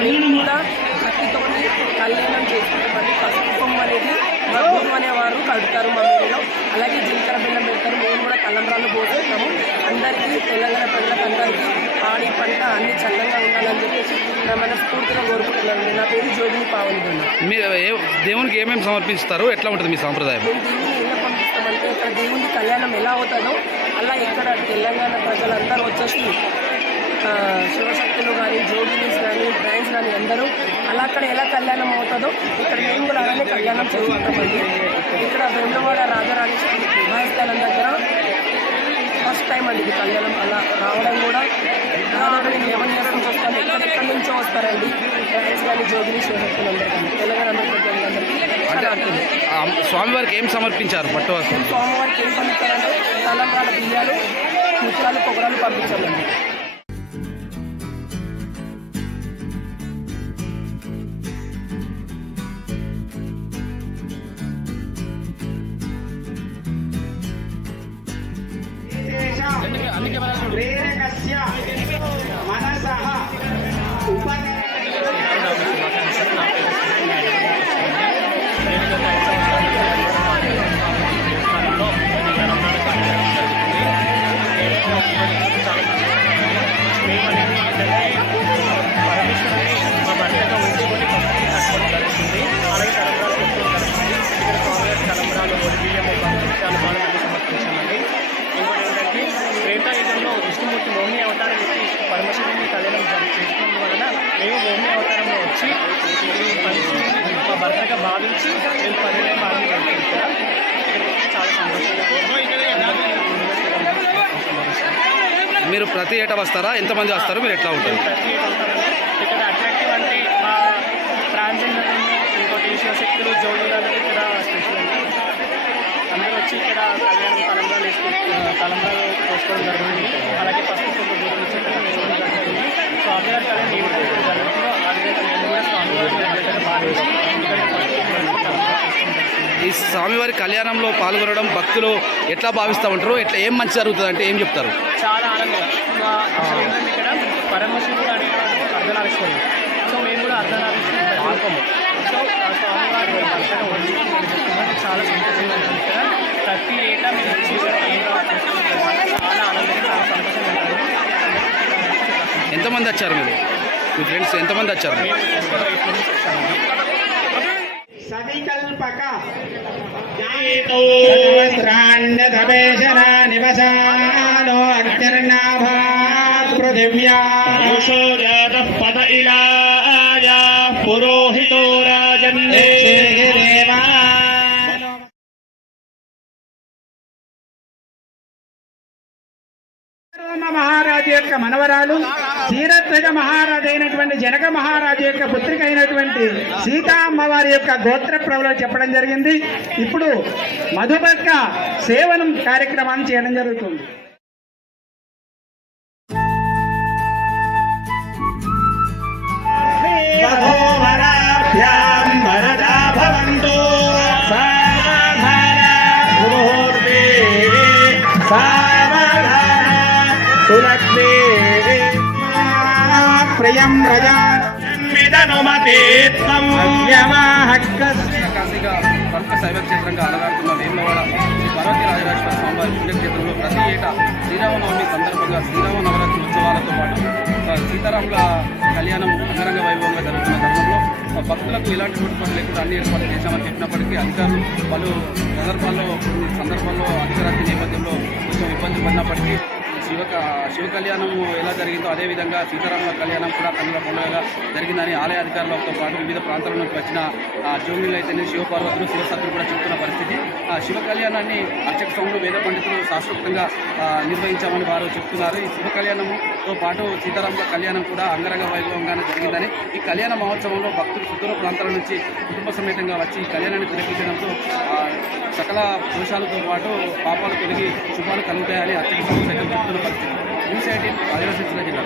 మేము కూడా భక్తితోని కళ్యాణం చేసుకుంటామని పసుపు అనేది మగ్గురు అనేవారు కడుతారు మా ఊరిలో అలాగే జీలకర్ర బిల్లం పెడతారు. మేము కూడా కలంబరాలు పోతున్నాము అందరికీ తెలంగాణ ప్రజలకు అందరికీ ఆడి పంట అన్ని చల్లంగా ఉండాలని చెప్పేసి మన స్ఫూర్తిగా కోరుకుంటున్నాను నా పేరు జోగిని పావని మీరు దేవునికి ఏమేమి సమర్పిస్తారు? ఎట్లా ఉంటుంది మీ సాంప్రదాయం? దేవుని ఎలా పంపిస్తామంటే ఇక్కడ దేవునికి కళ్యాణం ఎలా అవుతుందో అలా ఇక్కడ తెలంగాణ ప్రజలందరూ వచ్చేసి శివశక్తులు కానీ జోగినీస్ కానీ బ్రాండ్స్ కానీ అందరూ అలా అక్కడ ఎలా కళ్యాణం అవుతుందో ఇక్కడ మేము కూడా అలానే కళ్యాణం చేసుకుంటామండి ఇక్కడ వెండవాడ రాజరాజేశ్వరి మహాస్థానం దగ్గర ఫస్ట్ టైం అండి ఇది కళ్యాణం అలా రావడం కూడా. దాదాపు నేను లెవెన్ ఇయర్స్ నుంచి వస్తాను ఎక్కడెక్కడి నుంచో వస్తారండి? బ్రాండ్స్ కానీ జోగిని శివశక్తులు అందరూ కానీ తెలంగాణ స్వామివారికి ఏం సమర్పించారు పట్టు వస్త్రం సోమవారికి ఏం పంపిస్తారంటే తలంబ్రాల బియ్యాలు ముత్యాలు పొగరాలు పంపించాలండి ప్రేరకస్య పరమశివుని కళ్యాణం చేసుకోవడం వలన మేము మోహిని అవతారంలో వచ్చి ఈ మా భర్తగా భావించి మేము పర్యటన బాగా ఇక్కడ చాలా సంతోషంగా మీరు ప్రతి ఏటా వస్తారా? ఎంతమంది వస్తారు? మీరు ఎట్లా ఉంటారు? ప్రతి ఇక్కడ అట్రాక్టివ్ అంటే మా ట్రాన్స్జెండర్ ఇంకోటి శివశక్తులు జోడులు అనేది ఇక్కడ స్పెషల్ అందరూ వచ్చి ఇక్కడ కళ్యాణం తలంబ్రాలు వేసుకుంటూ తలంబ్రాలు పోసుకోవడం జరుగుతుంది. అలాగే ఈ స్వామివారి కళ్యాణంలో పాల్గొనడం భక్తులు ఎట్లా భావిస్తూ ఉంటారు? ఎట్లా ఏం మంచి జరుగుతుంది అంటే ఏం చెప్తారు? చాలా ఆనందం. ఇక్కడ పరమశివుడు అనే అర్ధనారీశ్వరుడు. సో మేము కూడా అర్ధనారీశ్వరుడు. భాగము సో స్వామివారి చాలా సంతోషంగా ఉంటుంది ఇక్కడ ప్రతి ఏటా మేము వచ్చి ఇక్కడ కళ్యాణం చేసుకుంటాం. చాలా ఆనందంగా చాలా సంతోషంగా ఉంటుంది ఎంతమంది వచ్చారు మీరు? మీ ఫ్రెండ్స్ ఎంతమంది వచ్చారు? సవికల్పక. నివసానో అగ్నిర్నాభాత్ పృథివ్యా పద ఇలాయ పురోహితో రాజన్నే. మహారాజు యొక్క మనవరాలు క్షీరధ్వజ మహారాజు అయినటువంటి జనక మహారాజు యొక్క పుత్రిక అయినటువంటి సీతా అమ్మవారి యొక్క గోత్ర ప్రవలో చెప్పడం జరిగింది ఇప్పుడు మధుబక్క సేవనం కార్యక్రమాన్ని చేయడం జరుగుతుంది Bye. ప్రియం శైవ క్షేత్రంగా అలగాడుతున్న వేములవాడ శ్రీ పార్వతీ రాజరాజేశ్వర స్వామివారి పుణ్యక్షేత్రంలో ప్రతి ఏటా శ్రీరామనవమి సందర్భంగా శ్రీరామ నవరాత్రి ఉత్సవాలతో పాటు సీతారాముల కళ్యాణం అంగరంగ వైభవంగా జరుగుతున్న తరుణంలో ఆ, భక్తులకు ఎలాంటి లోటుపాటు లేకుండా అన్ని ఏర్పాట్లు చేశామని చెప్పినప్పటికీ అధికారులు పలు సందర్భాల్లో కొన్ని సందర్భాల్లో అధికారాన్ని నేపథ్యంలో కొంచెం ఇబ్బంది పడినప్పటికీ శివ శివ కళ్యాణం ఎలా జరిగిందో అదేవిధంగా సీతారాముల కళ్యాణం కూడా కన్నుల పండుగగా జరిగిందని ఆలయ అధికారులతో పాటు వివిధ ప్రాంతాల నుంచి వచ్చిన ఆ, అయితేనే శివపార్వతులు శివసత్తులు కూడా చెప్తున్న పరిస్థితి. ఆ శివ కళ్యాణాన్ని అర్చక స్వాములు వేద పండితులు శాశ్వతంగా నిర్వహించామని వారు చెప్తున్నారు. ఈ శివ కళ్యాణంతో పాటు సీతారాముల కళ్యాణం కూడా అంగరంగ వైభవంగానే జరిగిందని. ఈ కళ్యాణ మహోత్సవంలో భక్తులు సుదూర ప్రాంతాల నుంచి కుటుంబ సమేతంగా వచ్చి ఈ కళ్యాణాన్ని తిలకించడంతో సకల దోషాలతో పాటు పాపాలు పెరిగి శుభాలు కలుగుతాయని అత్యంత స్వాములు సైతం చెప్తున్న పరిస్థితి న్యూస్ ఎయిటీన్ ఆదివాసీ జిల్లా.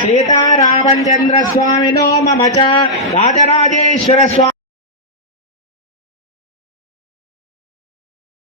సీతారామచంద్ర స్వామినో మమ చ. రాజరాజేశ్వర స్వామి